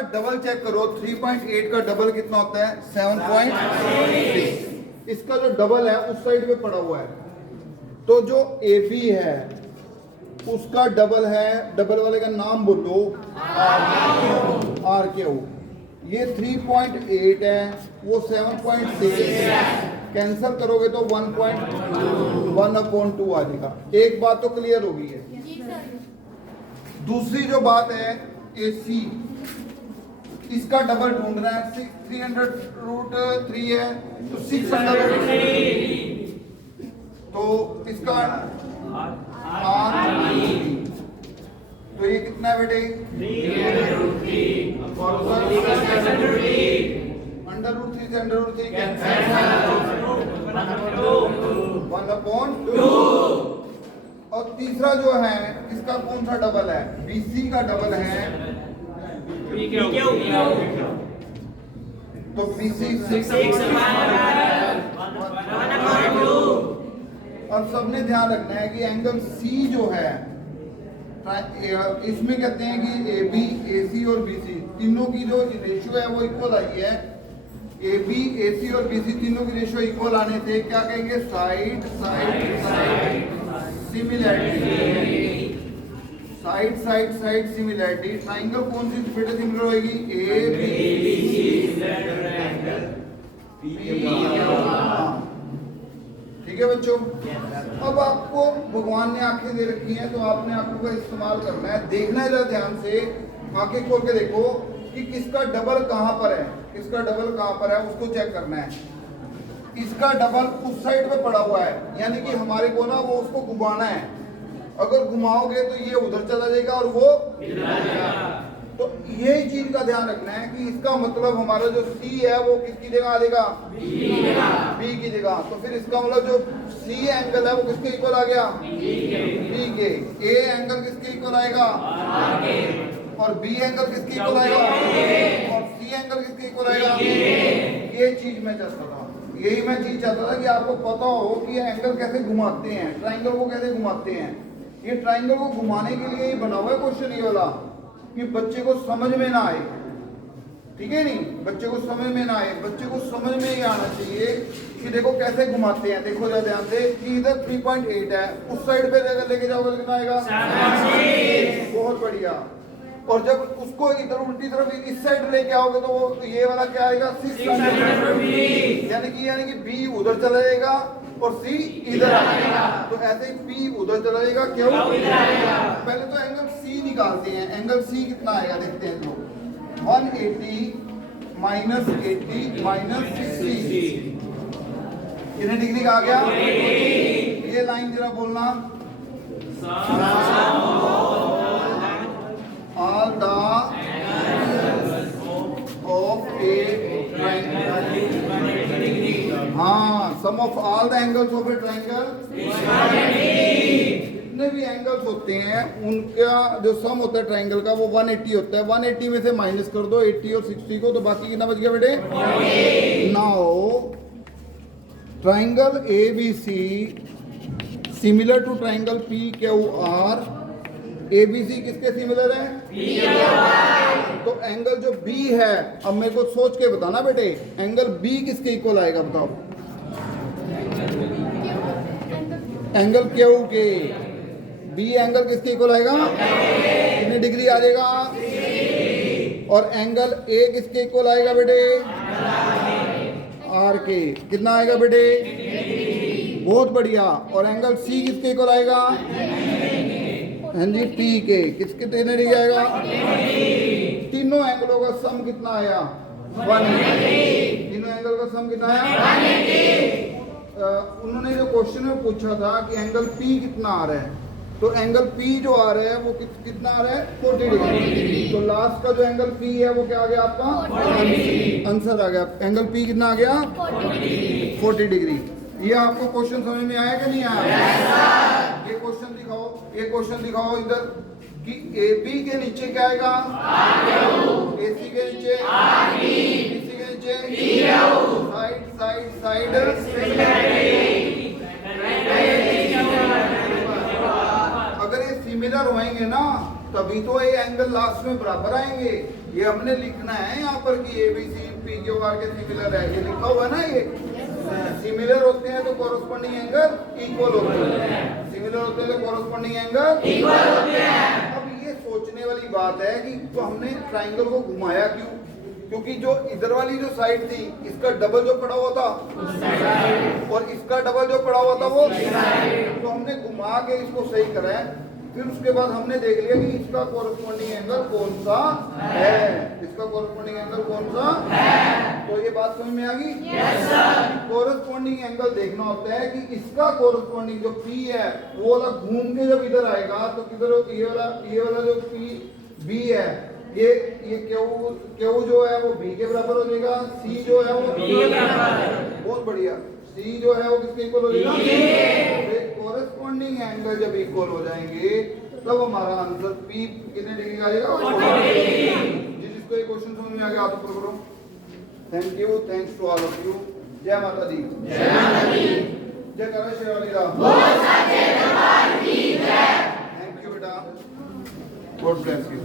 इसका double check करो, 3.8 का डबल कितना होता है? 7.6। इसका जो डबल है उस साइड पे पड़ा हुआ है, तो जो AB है उसका डबल है, डबल वाले का नाम बोलो, RQ। ये 3.8 है, वो 7.6 है, कैंसल करोगे तो 1.1/2 आ जाएगा। एक बात तो क्लियर हो गई है। दूसरी जो बात है AC, इसका डबल ढूंढना है। 300√3 है तो 600√3, तो इसका तो ये कितना है बेटे? √3 से √3 कैंसिल, 1/2। और तीसरा जो है इसका कौन सा डबल है? BC का डबल है, तो BC 6/2। और सबने ध्यान रखना है कि एंगल C जो है, इसमें कहते हैं कि AB, AC और BC तीनों की जो रेशियो है वो इक्वल आई है। AB, AC और BC तीनों की रेशियो इक्वल आने से क्या कहेंगे? Side side side similarity, side side side similarity. Triangle कौन सी बेटे सिमिलर होगी? ABC। ठीक है बच्चों। अब आपको भगवान ने आंखें दे रखी हैं, तो आपने आंखों का इस्तेमाल करना है, देखना है जरा ध्यान से, आंखें खोल के देखो कि किसका डबल कहां पर है, किसका डबल कहां पर है, उसको चेक करना है। इसका डबल उस साइड पे पड़ा हुआ है, यानी कि हमारे को ना वो उसको घुमाना है। अगर घुमाओगे तो ये उधर चला जाएगा और वो इधर आ जाएगा। तो यही चीज का ध्यान रखना है कि इसका मतलब हमारा जो C है वो किसकी जगह आ जाएगा? B की जगह। तो फिर इसका मतलब जो C एंगल है वो किसके इक्वल आ गया? B के। A एंगल किसके इक्वल आएगा? और B एंगल किसके इक्वल आएगा? और C एंगल किसके इक्वल आएगा? ये चीज मैं चाहता था, यही मैं चीज चाहता था कि आपको पता हो कि ये एंगल कैसे घुमाते हैं, ट्राइंगल को कैसे घुमाते हैं। ये ट्राइंगल को घुमाने के लिए ही बना हुआ है क्वेश्चन ये वाला, कि बच्चे को समझ में ना आए। ठीक है नहीं, बच्चे को समझ में ना आए, बच्चे को समझ में ही आना चाहिए कि देखो कैसे घुमाते हैं। देखो जरा ध्यान से कि इधर 3.8 है, उस साइड पे अगर लेके जाओगे कितना आएगा? 7.6। बहुत बढ़िया। और जब उसको इधर उल्टी तरफ इस साइड लेके आओगे तो वो ये वाला क्या आएगा? 600। यानी कि B उधर चला जाएगा और C इधर आएगा। तो ऐसे ही B उधर चला जाएगा, क्यों? पहले तो एंगल C निकालते हैं। एंगल C कितना आएगा देखते हैं लोग। 180 -80 -60 कितने डिग्री का आ गया? ये लाइन जरा बोलना। All the of a triangle, हाँ, sum of all the angles of a triangle, जितने भी एंगल्स होते हैं उनका जो सम होता है ट्राइंगल का वो 180 होता है। 180 में से माइनस कर दो 80 और 60 को, तो बाकी कितना बच गया बेटे? Now triangle ABC similar to triangle PQR। ABC किसके सिमिलर है? तो एंगल जो B है, अब मेरे को सोच के बताना बेटे, एंगल B किसके इक्वल आएगा बताओ? एंगल Q के। B एंगल किसके इक्वल आएगा? कितने डिग्री आ जाएगा? और एंगल A किसके इक्वल आएगा बेटे? R के। कितना आएगा बेटे? बहुत बढ़िया। और एंगल C किसके इक्वल आएगा? हाँ जी, P के। किसके कितने डिग्री आएगा? तीनों एंगलों का सम कितना आया? 180। तीनों एंगल का सम कितना आया? 180। उन्होंने जो क्वेश्चन में पूछा था कि एंगल P कितना आ रहा है, तो एंगल P जो आ रहा है वो कितना आ रहा है? 40 डिग्री। तो लास्ट का जो एंगल P है वो क्या आ गया आपका? आंसर आ गया। एंगल P कितना आ गया? 40 डिग्री। ये आपको क्वेश्चन समझ में आया कि नहीं आया? ये क्वेश्चन दिखाओ, ये क्वेश्चन दिखाओ इधर कि AB के नीचे क्या आएगा? AC के नीचे BC के नीचे साइड साइड साइड। अगर ये सिमिलर होएंगे ना तभी तो ये एंगल लास्ट में बराबर आएंगे। ये हमने लिखना है यहाँ पर कि ABC PQR के सिमिलर है, ये लिखा हुआ है ना। ये सिमिलर होते हैं तो कॉरस्पॉन्डिंग एंगल इक्वल होते हैं, सिमिलर होते हैं तो कॉरस्पॉन्डिंग एंगल इक्वल होते हैं। अब ये सोचने वाली बात है कि तो हमने ट्राइंगल को घुमाया क्यों? क्योंकि जो इधर वाली जो साइड थी इसका डबल जो पड़ा हुआ था और इसका डबल जो पड़ा हुआ था वो, तो हमने घुमा के इसको सही करा है। फिर उसके बाद हमने देख लिया कि इसका कॉरस्पॉन्डिंग एंगल कौन सा है, इसका कॉरस्पॉन्डिंग एंगल कौन सा है। तो ये बात समझ में आ गई? Yes sir. कॉरस्पॉन्डिंग एंगल देखना होता है कि इसका कॉरस्पॉन्डिंग जो P है वो वाला घूम के जब इधर आएगा तो किधर हो, ये वाला जो P B है, ये क्यू जो है वो B के बराबर हो जाएगा, C जो है वो B के बराबर। बहुत बढ़िया। C जो है वो किसके इक्वल हो जाएगा? कॉरस्पॉन्डिंग एंगल जब इक्वल हो जाएंगे तब हमारा आंसर P कितने डिग्री का आ जाएगा? 40 डिग्री। जिसको ये क्वेश्चन समझ में आ गया हाथ ऊपर करो। Thank you, thanks to all of you. जय माता दी। जय माता दी। जय करो शेरवाली राम। बोल सच्चे दरबार की जय। थैंक यू बेटा, गॉड ब्लेस यू।